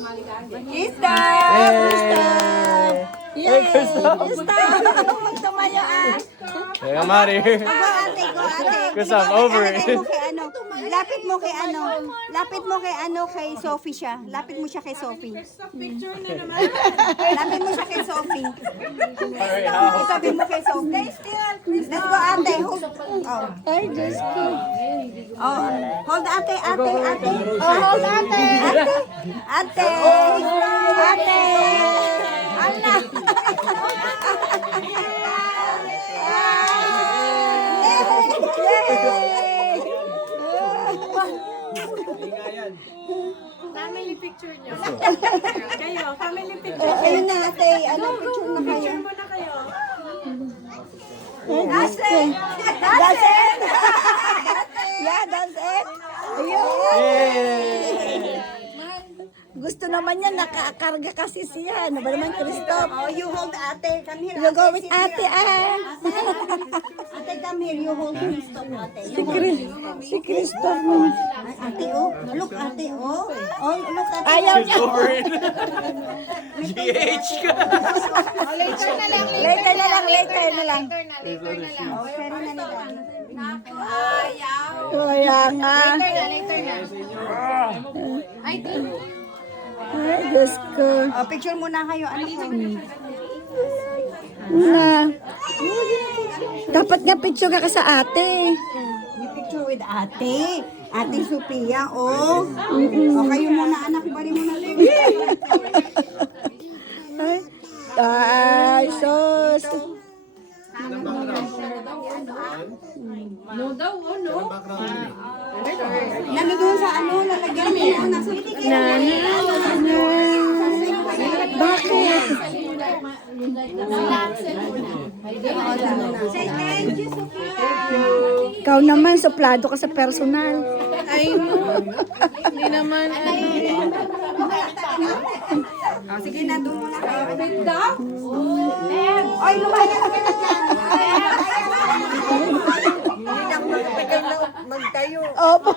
Gustav! Gustav! Yay! Gustav! Magtumayo ah! Hey, I'm out of here. Go ate, go ate. Gustav, over it. Lapit mo kay ano. Lapit mo kay ano, kay Sophie siya. Lapit mo siya kay Sophie. Lapit mo siya kay Sophie. Alright, how? Itabi mo kay Sophie. Let's go ate. Hold. Oh. Ay, Diyos ko. Oh. Hold ate, ate, ate. Oh, hold ate. Ate. Ate. Ala. Family picture niyo. Kayo, family picture. Ayun na ate, ano picture na kayo? Picture mo na kayo. That's it. That's it. Yeah, that's it. Ayun. Gusto naman niya, nakakarga kasi siya. Ano ba naman, Christoph? Oh, you hold ate. Come here. You go with ate, ah. Ate, come here. You hold Christoph, ate. Si Christoph mo. Ate, oh. Look, ate, oh. Oh, look, ate. Ayaw niya. Over it. GH ka. Later na lang. Later na lang, later na lang. Later na lang. Oh, pero na nila. Ayaw. Kaya nga. Later na. Ay, di. Ay, Diyos ko. Oh, picture muna kayo. Ano po? Na. Dapat nga picture ka sa ate. May picture with ate. Ate Sophia, oh. O kayo muna, anak. Bari mo na. Ay, sos. No daw, oh, no. Nano doon sa ano, lalagyan mo. Nasa bakit? Say thank you, Sophia. Ikaw naman, suplado ka sa personal. Ay, no. Hindi naman. Oh, sige na, doon muna kayo. Ay, lumaya na ka na dyan. Hindi na ako magtagal na magtayo. Opo.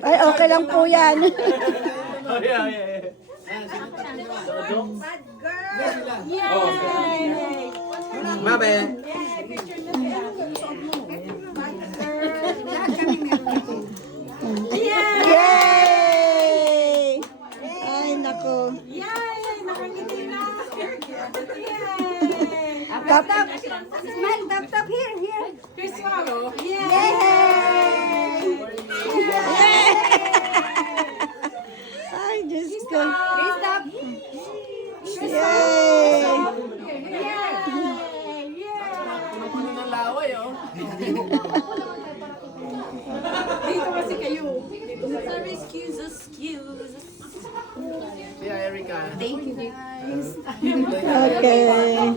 Ay, okay lang po yan. Oh, yeah, yeah, yeah. Mabe. Yay! Ay, nako. Tap, tap. Smile, tap, tap. Here, here. Yay! Ay, Diyos ko. Yay! Dito kasi kayo. Sorry, excuse. Yeah, Erica. Thank you, guys. Okay.